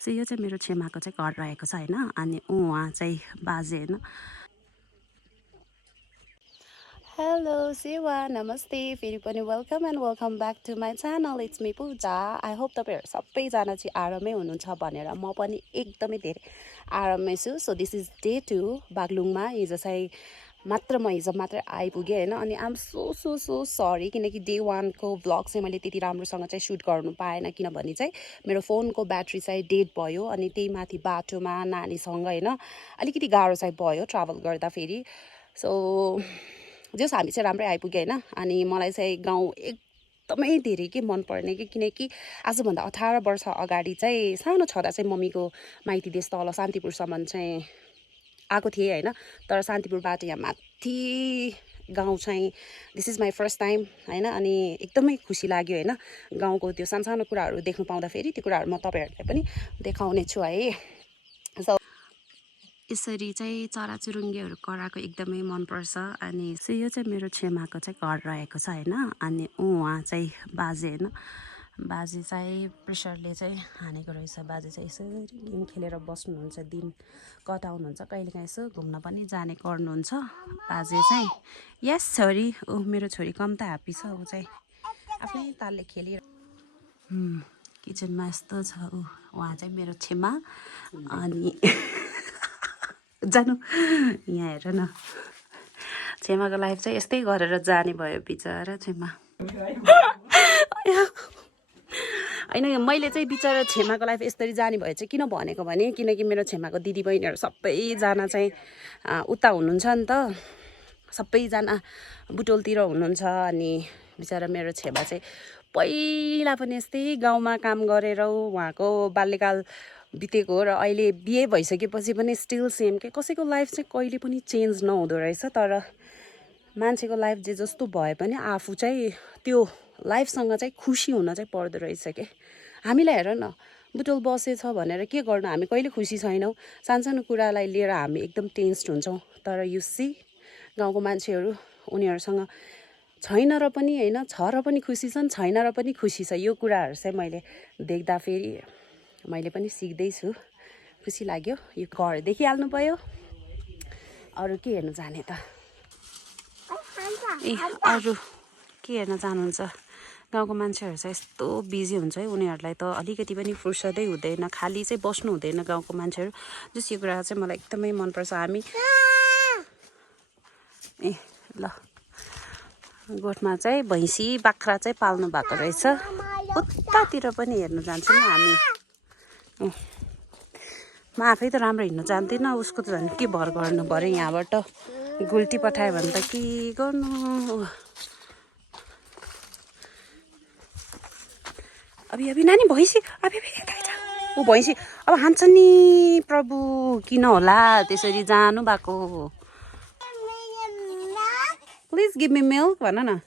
So यो चाहिँ मेरो छेमाको चाहिँ घर रहेको छ हैन अनि उहाँ चाहिँ बाजे हैन हेलो सेवा नमस्ते फेरि पनि welcome and welcome back to my channel it's me Pooja I hope तपाईँहरू सबैजना चाहिँ आरामै हुनुहुन्छ भनेर म पनि एकदमै धेरै आरामै छु सो दिस इज डे 2 बागलुङमा हिजो चाहिँ म हिजो मात्रै आइपुगेँ होइन अनि आम सो सरी किनकि डे 1 को भ्लग चाहिँ मैले त्यति राम्रोसँग चाहिँ सुट गर्नु पाएन किनभने चाहिँ मेरो फोनको ब्याट्री चाहिँ डेड भयो अनि त्यही माथि बाटोमा नानीसँग होइन अलिकति गाह्रो चाहिँ भयो ट्राभल गर्दाखेरि सो जस हामी चाहिँ राम्रै आइपुग्यो होइन अनि मलाई चाहिँ गाउँ एकदमै धेरै के मनपर्ने कि किनकि आजभन्दा 18 वर्ष अगाडि चाहिँ सानो छँदा चाहिँ मम्मीको माइती देश तल शान्तिपुरसम्म चाहिँ आएको थिएँ होइन तर शान्तिपुरबाट यहाँ माथि गाउँ चाहिँ this is my first time होइन अनि एकदमै खुसी लाग्यो होइन गाउँको त्यो सानो कुराहरू देख्नु पाउँदाखेरि त्यो कुराहरू म तपाईँहरूलाई पनि देखाउने छु है सो यसरी चाहिँ चराचुरुङ्गीहरू कराएको एकदमै मनपर्छ अनि यो चाहिँ मेरो छेमाको चाहिँ घर रहेको छ होइन अनि उहाँ चाहिँ बाजे होइन बाजे चाहिँ प्रेसरले चाहिँ हानेको रहेछ बाजे चाहिँ यसरी गेम खेलेर बस्नुहुन्छ दिन कटाउनुहुन्छ कहिलेकाहीँ यसो घुम्न पनि जाने गर्नुहुन्छ बाजे चाहिँ यस छोरी मेरो छोरी कम त ह्याप्पी छ ऊ चाहिँ आफ्नै तालले खेलि किचनमा यस्तो छ उहाँ चाहिँ मेरो छेमा अनि जानु यहाँ हेर न छेमाको लाइफ चाहिँ यस्तै गरेर जाने भयो बिचरा छेमा होइन मैले चाहिँ बिचरा छेमाको लाइफ यसरी जाने भयो चाहिँ किन भनेको भने किनकि मेरो छेमाको दिदीबहिनीहरू सबैजना चाहिँ उता हुनुहुन्छ नि त सबैजना बुटोलतिर हुनुहुन्छ अनि बिचरा मेरो छेमा चाहिँ पहिला पनि यस्तै गाउँमा काम गरेर उहाँको बाल्यकाल बितेको हो र अहिले बिहे भइसकेपछि पनि स्टिल सेम के कसैको लाइफ चाहिँ कहिले पनि चेन्ज नहुँदो रहेछ तर मान्छेको लाइफ जे जस्तो भए पनि आफू चाहिँ त्यो लाइफसँग चाहिँ खुसी हुन चाहिँ पर्दो रहेछ के हामीलाई हेर न बुटोल बसेछ भनेर के गर्नु हामी कहिले खुसी छैनौँ सानो कुरालाई लिएर हामी एकदम टेन्स्ड हुन्छौँ तर यु सी गाउँको मान्छेहरू उनीहरूसँग छैन र पनि होइन छ र पनि खुसी छन् छैन र पनि खुसी छ यो कुराहरू चाहिँ मैले देख्दाखेरि मैले पनि सिक्दैछु खुसी लाग्यो यो घर देखिहाल्नु भयो अरू के हेर्न जाने त ए अरू के हेर्न जानुहुन्छ गाउँको मान्छेहरू चाहिँ यस्तो बिजी हुन्छ है उनीहरूलाई त अलिकति पनि फुर्सदै हुँदैन खाली चाहिँ बस्नु हुँदैन गाउँको मान्छेहरू जस यो कुरा चाहिँ मलाई एकदमै मनपर्छ हामी ए ल गोठमा चाहिँ भैँसी बाख्रा चाहिँ पाल्नु भएको रहेछ उतातिर पनि हेर्नु जान्छौँ हामी म आफै त राम्रो हिँड्नु जान्दिनँ उसको त झन् के भर गर्नु पऱ्यो यहाँबाट गुल्टी पठायो भने त के गर्नु अभी नानी भैँसी अभी ऊ भैँसी अब हान्छ नि प्रभु किन होला त्यसरी जानु भएको प्लिज गिभ मी मिल्क भन न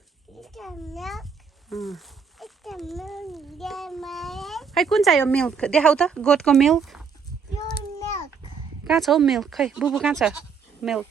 खै कुन चाहियो मिल्क देखाऊ त गोठको मिल्क कहाँ छ हौ मिल्क खै बुबु कहाँ छ मिल्क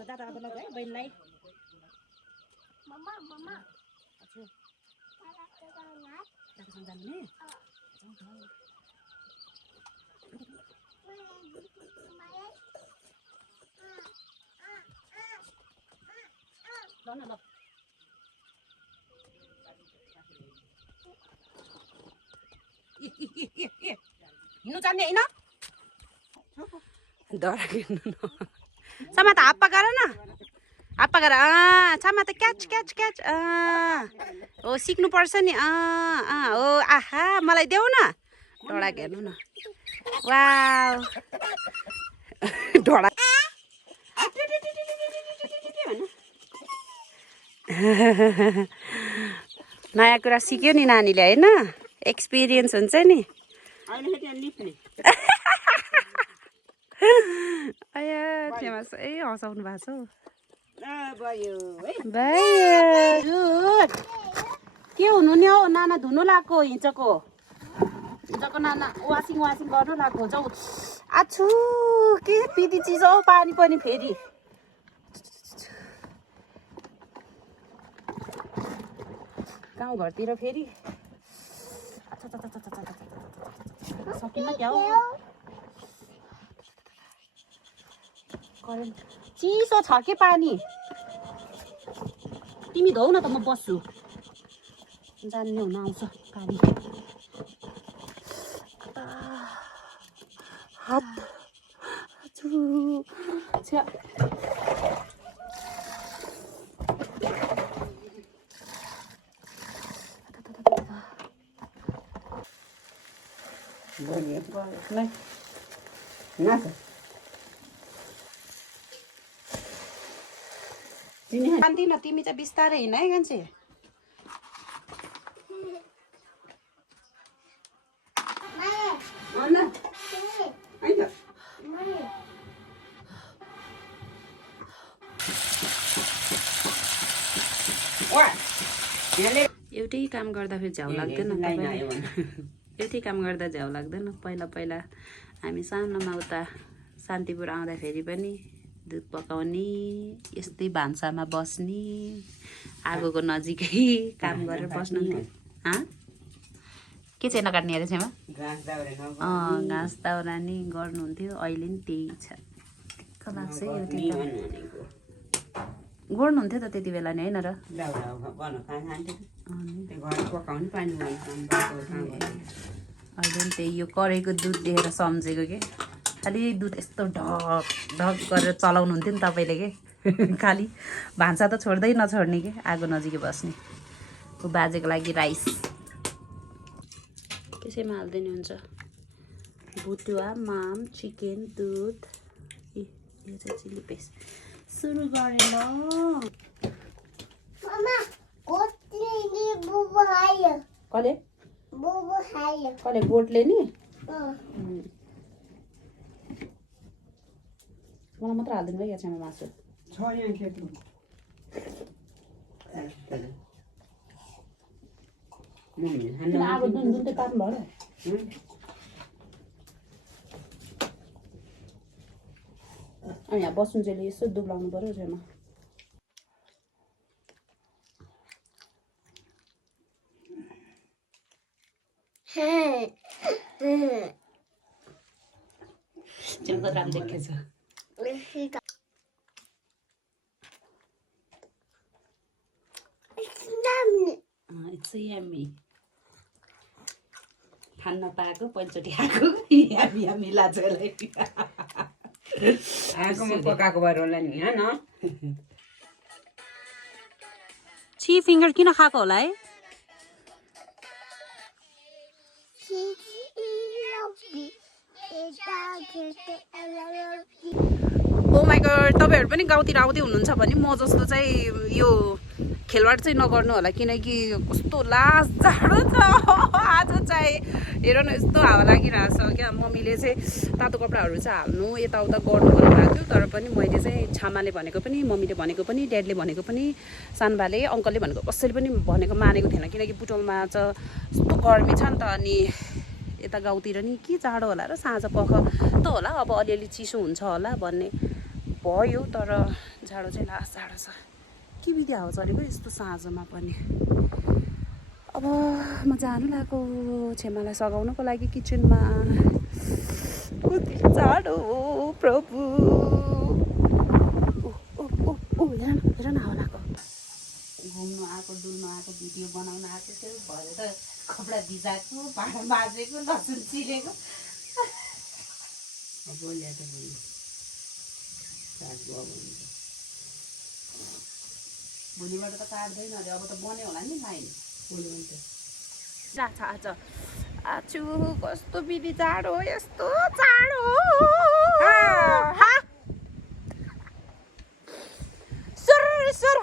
दादा अब लग है बहिनीलाई मम्मा मम्मा अच्छा दादासँग जाने ल न ल हिँड्नु जाने होइन डरा हिँड्नु न सामा त हाप्पा गर न हाप्पा गर सामा त क्याच क्याच क्याच हो सिक्नुपर्छ नि हो आहा मलाई देऊ न डोडा हेर्नु न वाउ डोडा नयाँ कुरा सिक्यो नि नानीले होइन एक्सपिरियन्स हुन्छ नि आया त्यहाँ ए हँसाउनु भएको छ के हुनु नि हौ नाना धुनु लाग्यो हिजोको नाना वासिङ गर्नु लाग्यो हुन्छ हौ आछु के पिदी चिज हौ पानी पनि फेरि गाउँघरतिर फेरि सकिन्न क्या हौ चिसो छ के पानी तिमी धौ न त म बस्छु जान्ने हुन आउँछ पानी हात जान्दिन तिमी चाहिँ बिस्तारै हिँड है कान्छे एउटै काम गर्दा फेरि झ्याउ लाग्दैन एउटै काम गर्दा झ्याउ लाग्दैन पहिला हामी सानोमा उता शान्तिपुर आउँदाखेरि पनि दुध पकाउने यस्तै भान्सामा बस्ने आगोको नजिकै काम गरेर बस्नुहुन्थ्यो के चाहिँ नकाट्ने अरे छेमा घाँस दाउरानी गर्नुहुन्थ्यो अहिले नि त्यही छ लाग्छ गर्नुहुन्थ्यो त त्यति बेला नि होइन र अहिले नि त्यही यो कराईको दुध देखेर सम्झेको के खालि दुध यस्तो ढक ढक गरेर चलाउनुहुन्थ्यो नि तपाईँले के खालि भान्सा त छोड्दै नछोड्ने के आगो नजिकै बस्ने ऊ बाजेको लागि राइस त्यसैमा हाल्दै नि हुन्छ भुटुवा माम चिकन दुध यो चाहिँ चिल्ली पेस्ट सुरु गरे ल कसले गोठले नि मलाई मात्र हालिदिनु भयो याच्यामा मासु आगो दुन चाहिँ पार्नु भयो अनि यहाँ बसुन्जेले यसो दुब्लाउनु पर्यो त्यसमा कति राम्रो देखेछ It's yummy. खान्न पाएको पहिलोचोटि आएको यम्मी लाग्छ आगोमा पकाएको भएर होला नि होइन ची फिङ्गर किन खाएको होला है ओ माई गॉड तपाईहरु पनि गाउँतिर आउँदै हुनुहुन्छ भने म जस्तो चाहिँ यो खेलवाड चाहिँ नगर्नु होला किनकि कस्तो लाज जाडो छ आज चाहिँ हेर न यस्तो हावा लागिरहेछ क्या मम्मीले चाहिँ तातो कपडाहरू चाहिँ हाल्नु यताउता गर्नु भन्नुभएको थियो तर पनि मैले चाहिँ छामाले भनेको पनि मम्मीले भनेको पनि ड्याडीले भनेको पनि सानबाले अङ्कलले भनेको कसैले पनि भनेको मानेको थिएन किनकि बुटोलमा चाहिँ यस्तो गर्मी छ नि त अनि यता गाउँतिर नि के जाडो होला र साँझ पख त होला अब अलिअलि चिसो हुन्छ होला भन्ने भयो तर जाडो चाहिँ लास जाडो छ के विधि हावा चलेको यस्तो साँझमा पनि अब म जानु लागेको छेमालाई सघाउनको लागि किचनमा कति जाडो प्रभु हेर न हावा लाग्यो घुम्नु आएको डुल्नु आएको भिडियो बनाउनु आएको त्यो भरे त कपडा भिजाएको भाँडा माझेको लसुन चिरेको भोलिबाट त काट्दैन अरे अब त बन्यो होला नि लाइन जान्छ आज आछु कस्तो विधि जाडो यस्तो जाडो सुर सुर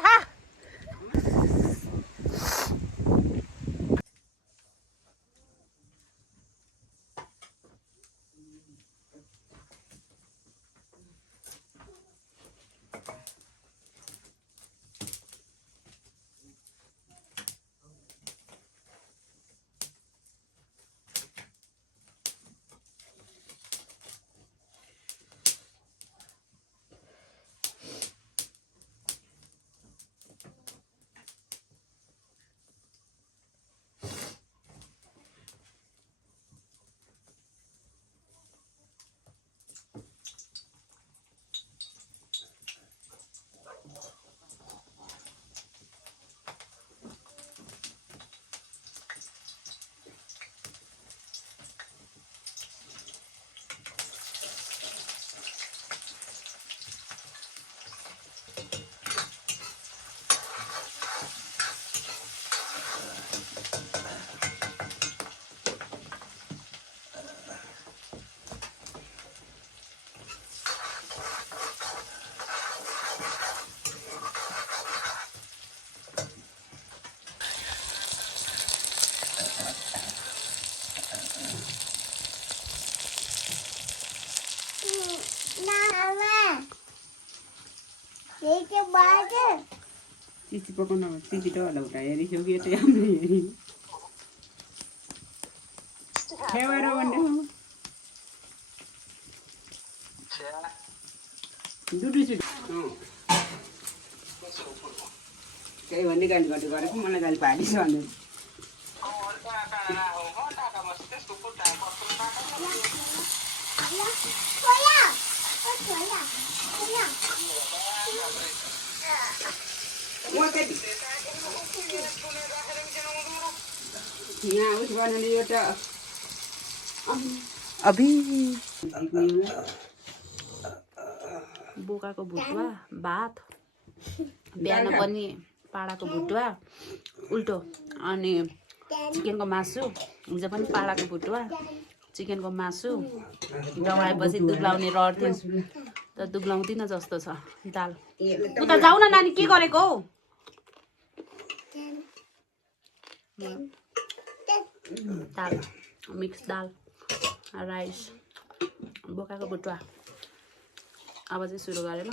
चिची पकाउन चिची त होला उता हेरिसक्यो कि यतै हाम्रो हेरि खेवाएर भन्ने हो दुधु छु त्यही भन्ने गाली गर्दै गरेको मलाई गाली पालिस भन्नु यहाँ उस बनाउने एउटा अभी बोकाको भुटुवा भात बिहान पनि पाडाको भुटुवा उल्टो अनि चिकनको मासु हिजो पनि पाडाको भुटुवा चिकनको मासु डढाएपछि दुब्लाउने रहर थियो तर दुब्लाउँदिन जस्तो छ दाल उता जाऊ न नानी के गरेको हौ दाल मिक्स दाल राइस बोकाको भुटुवा अब चाहिँ सुरु गरेँ ल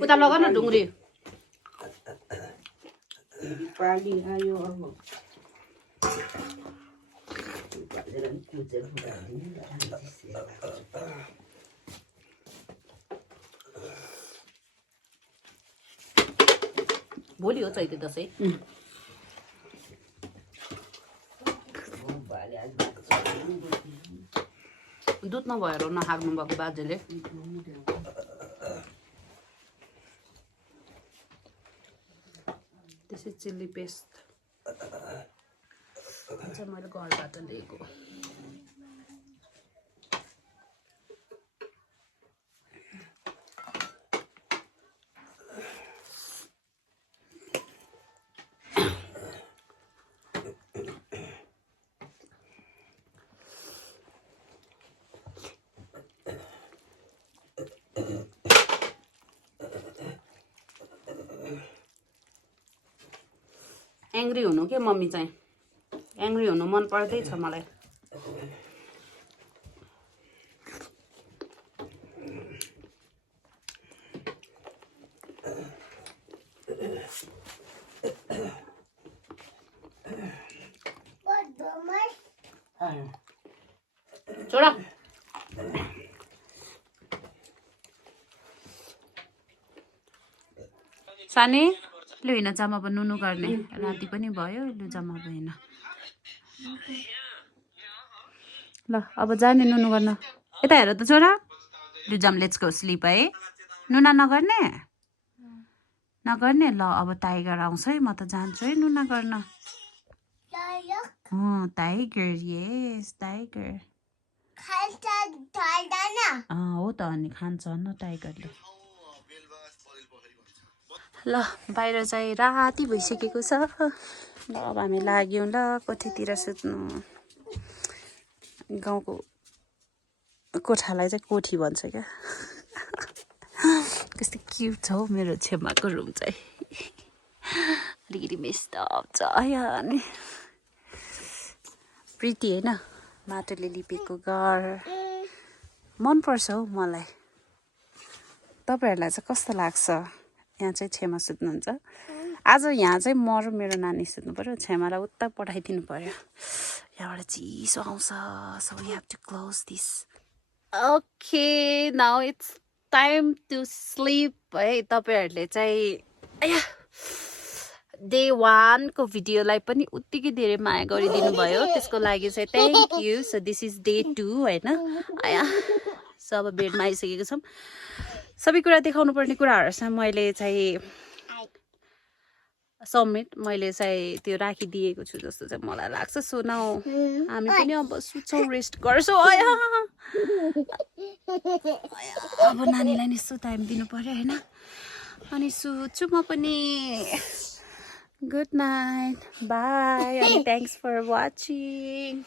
उता लग न ढुङ्ग्री पाली आयो अब भोलि हो चैते दसैँ दुध नभएर नखाग्नु भएको बाजेले त्यसै चिल्ली पेस्ट चाहिँ मैले घरबाट ल्याएको एङ्ग्री हुनु के मम्मी चाहिँ एङ्ग्री हुनु मन पर्दैछ मलाई छोडा सानी लु होइन जम्मा पनि नुनु गर्ने राति पनि भयो लु जम्मा भएन ल अब जाने नुनु गर्न यता हेर त छोरा लु जम लेट्स गो स्लिप है नुना नगर्ने नगर्ने ल अब टाइगर आउँछ है म त जान्छु है नुना गर्न टाइगर यस टाइगर हो त अनि खान्छ न टाइगरले ल बाहिर चाहिँ राति भइसकेको छ ल अब हामी लाग्यौँ ल कोठीतिर सुत्नु गाउँको कोठालाई चाहिँ कोठी भन्छ क्या कस्तो क्युट छ हौ मेरो छेमाको रुम चाहिँ अलिकति मेस्टअप छ अनि प्रिती होइन माटोले लिपेको घर मनपर्छ हौ मलाई तपाईँहरूलाई चाहिँ कस्तो लाग्छ यहाँ चाहिँ छेमा सुत्नुहुन्छ आज यहाँ चाहिँ म र मेरो नानी सुत्नु पर्यो छेमालाई उता पठाइदिनु पर्यो यहाँबाट चिसो आउँछ so we have to close this okay now it's time to sleep है तपाईँहरूले चाहिँ आया डे 1 को भिडियोलाई पनि उत्तिकै धेरै माया गरिदिनु भयो त्यसको लागि चाहिँ thank you so this is day 2 होइन आया सो अब बेडमा आइसकेको छौँ सबै कुरा देखाउनु पर्ने कुराहरू चाहिँ मैले चाहिँ समेत मैले चाहिँ त्यो राखिदिएको छु जस्तो चाहिँ मलाई लाग्छ सो नाउ हामी पनि अब सुत्छौँ रेस्ट गर्छौँ अब नानीलाई नि यसो टाइम दिनु पर्यो होइन अनि सुत्छु म पनि गुड नाइट बाई अनि थ्याङ्क्स फर वाचिङ